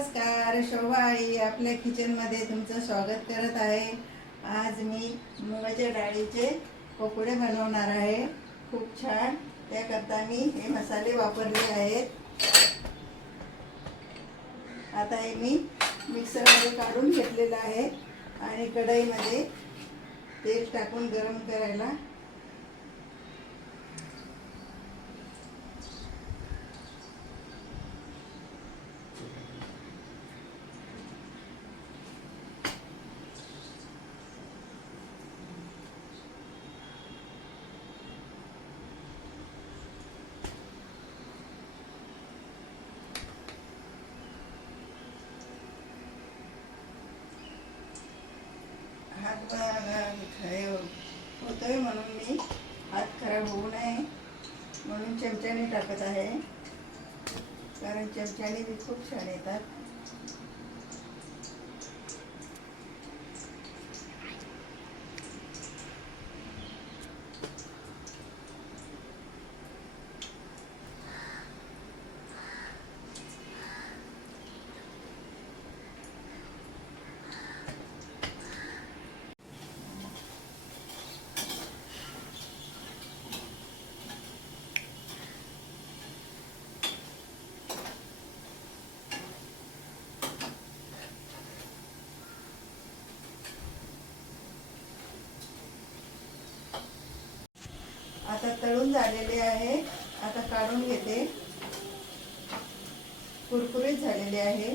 नमस्कार शोभा आई आपल्या किचनमध्ये तुमचं स्वागत करत आहे. आज मी मुगाच्या डाळीचे पकोडे बनवणार आहे. खूप छान. त्याकरता मी हे मसाले वापरले आहेत. आता हे मी मिक्सरमध्ये काढून घेतलेलं आहे आणि कढईमध्ये तेल टाकून गरम करायला हात हे होतोय म्हणून मी हात खराब होऊ नये म्हणून चमच्याने टाकत आहे. कारण चमच्याने बी खूप छान येतात. आता तळून झालेले आहे. आता काढून घेते. कुरकुरीत झालेले आहे.